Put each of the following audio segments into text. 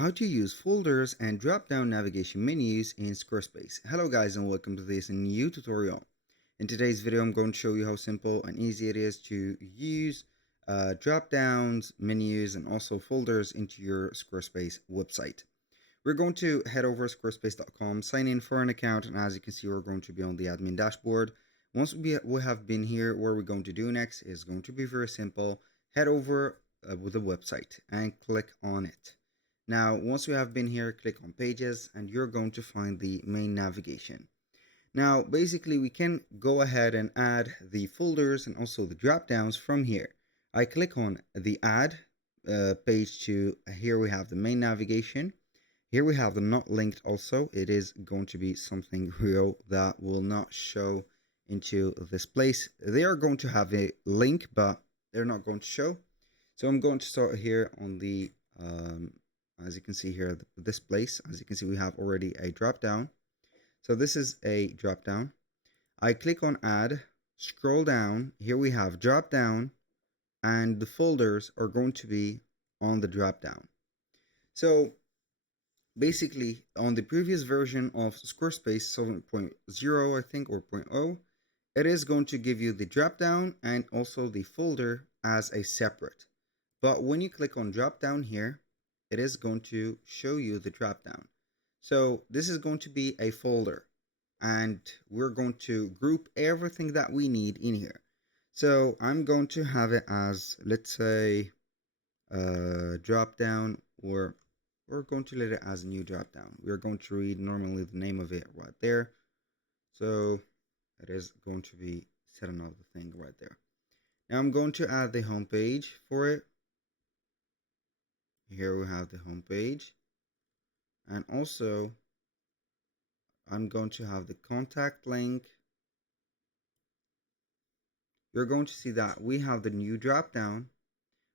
How to use folders and drop-down navigation menus in Squarespace. Hello guys and welcome to this new tutorial. In today's video I'm going to show you how simple and easy it is to use drop-downs, menus and also folders into your Squarespace website. We're going to head over to squarespace.com, sign in for an account, and as you can see we're going to be on the admin dashboard. Once we have been here, what we're going to do next is going to be very simple. Head over with the website and click on it. Now, once you have been here, click on pages and you're going to find the main navigation. Now, basically we can go ahead and add the folders and also the drop downs from here. I click on the add page to here we have the main navigation. Here we have the not linked also. It is going to be something real that will not show into this place. They are going to have a link, but they're not going to show. So I'm going to start here on the as you can see here, this place, as you can see, we have already a drop down. So this is a drop down. I click on add, scroll down. Here we have drop down, and the folders are going to be on the drop down. So basically, on the previous version of Squarespace 7.0, I think, or 0.0, it is going to give you the drop down and also the folder as a separate. But when you click on drop down here, it is going to show you the drop down. So this is going to be a folder and we're going to group everything that we need in here. So I'm going to have it as, let's say, drop down, or we're going to let it as a new drop down. We're going to read normally the name of it right there. So it is going to be set another thing right there. Now I'm going to add the home page for it. Here we have the home page, and also I'm going to have the contact link. You're going to see that we have the new drop down.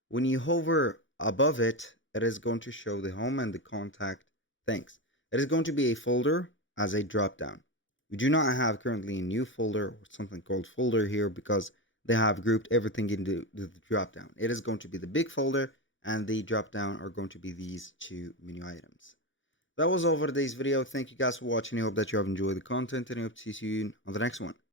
When you hover above it, it is going to show the home and the contact things. It is going to be a folder as a drop down. We do not have currently a new folder or something called folder here because they have grouped everything into the drop down. It is going to be the big folder, and the drop down are going to be these two menu items. That was all for today's video. Thank you guys for watching. I hope that you have enjoyed the content, and I hope to see you soon on the next one.